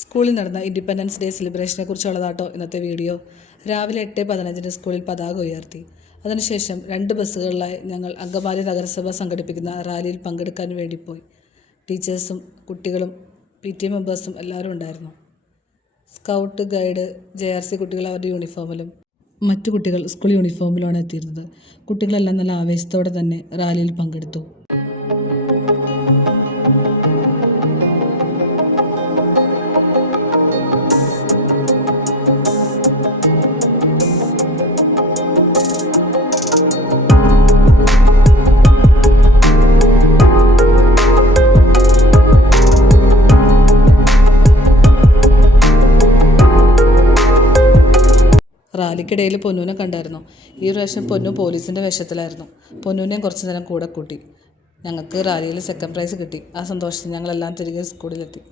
സ്കൂളിൽ നടന്ന independence day സെലിബ്രേഷനെ കുറിച്ചുള്ളതാട്ടോ ഇന്നത്തെ വീഡിയോ. രാവിലെ 8:15 സ്കൂളിൽ പതാക ഉയർത്തി. അതിനുശേഷം 2 ബസ്സുകളിലായി ഞങ്ങൾ അങ്കമാലി നഗരസഭ സംഘടിപ്പിക്കുന്ന റാലിയിൽ പങ്കെടുക്കാൻ വേണ്ടി പോയി. ടീച്ചേഴ്സും കുട്ടികളും PTA മെമ്പേഴ്സും എല്ലാവരും ഉണ്ടായിരുന്നു. സ്കൗട്ട്, ഗൈഡ്, JRC കുട്ടികൾ അവരുടെ യൂണിഫോമിലും മറ്റു കുട്ടികൾ സ്കൂൾ യൂണിഫോമിലുമാണ് എത്തിയിരുന്നത്. കുട്ടികളെല്ലാം നല്ല ആവേശത്തോടെ തന്നെ റാലിയിൽ പങ്കെടുത്തു. റാലിക്കിടയിൽ പൊന്നൂനെ കണ്ടായിരുന്നു. ഈ പ്രാവശ്യം പൊന്നു പോലീസിൻ്റെ വേഷത്തിലായിരുന്നു. പൊന്നൂനെയും കുറച്ച് നേരം കൂടെ കൂട്ടി. ഞങ്ങൾക്ക് റാലിയിൽ സെക്കൻഡ് പ്രൈസ് കിട്ടി. ആ സന്തോഷത്തിൽ ഞങ്ങളെല്ലാം തിരികെ സ്കൂളിലെത്തി.